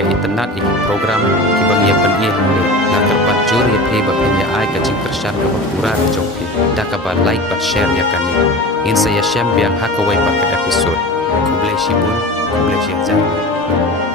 ia internet iki program ki bang ia pen ia hande na terpat jur ia phe ba pen ia ai ka jing tersan ka pura ka jok phe da ka ba like ba share ya kan in sa ya shem biang hakawai pa ka episode kuble shibun kuble shibun